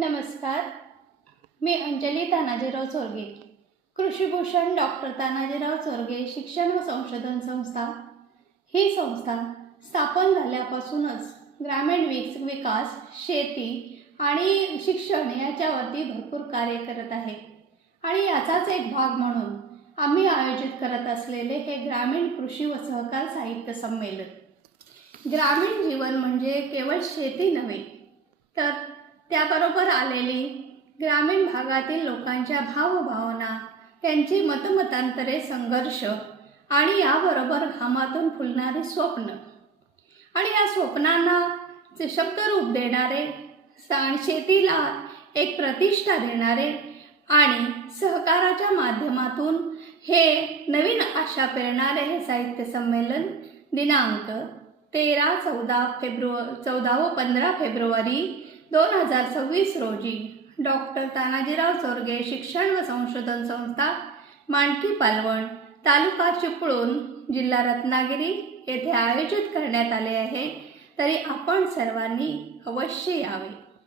नमस्कार. मी अंजली तानाजीराव चोरगे. कृषीभूषण डॉक्टर तानाजीराव चोरगे शिक्षण व संशोधन संस्था. ही संस्था स्थापन झाल्यापासूनच ग्रामीण विक विकास शेती आणि शिक्षण याच्यावरती भरपूर कार्य करत आहे. आणि याचाच एक भाग म्हणून आम्ही आयोजित करत असलेले हे ग्रामीण कृषी व सहकार साहित्य संमेलन. ग्रामीण जीवन म्हणजे केवळ शेती नव्हे तर त्याबरोबर आलेली ग्रामीण भागातील लोकांच्या भावभावना त्यांची मतमतांतरे संघर्ष आणि याबरोबर घामातून फुलणारी स्वप्न. आणि या स्वप्नांना शब्दरूप देणारे शेतीला एक प्रतिष्ठा देणारे आणि सहकाराच्या माध्यमातून हे नवीन आशा पेरणारे हे साहित्य संमेलन दिनांक तेरा चौदा फेब्रुवारी चौदा व पंधरा फेब्रुवारी दोन हजार सव्वीस रोजी डॉक्टर तानाजीराव चोरगे शिक्षण व संशोधन संस्था मांडकी पालवण तालुका चिपळूण जिल्हा रत्नागिरी येथे आयोजित करण्यात आले आहे. तरी आपण सर्वांनी अवश्य यावे.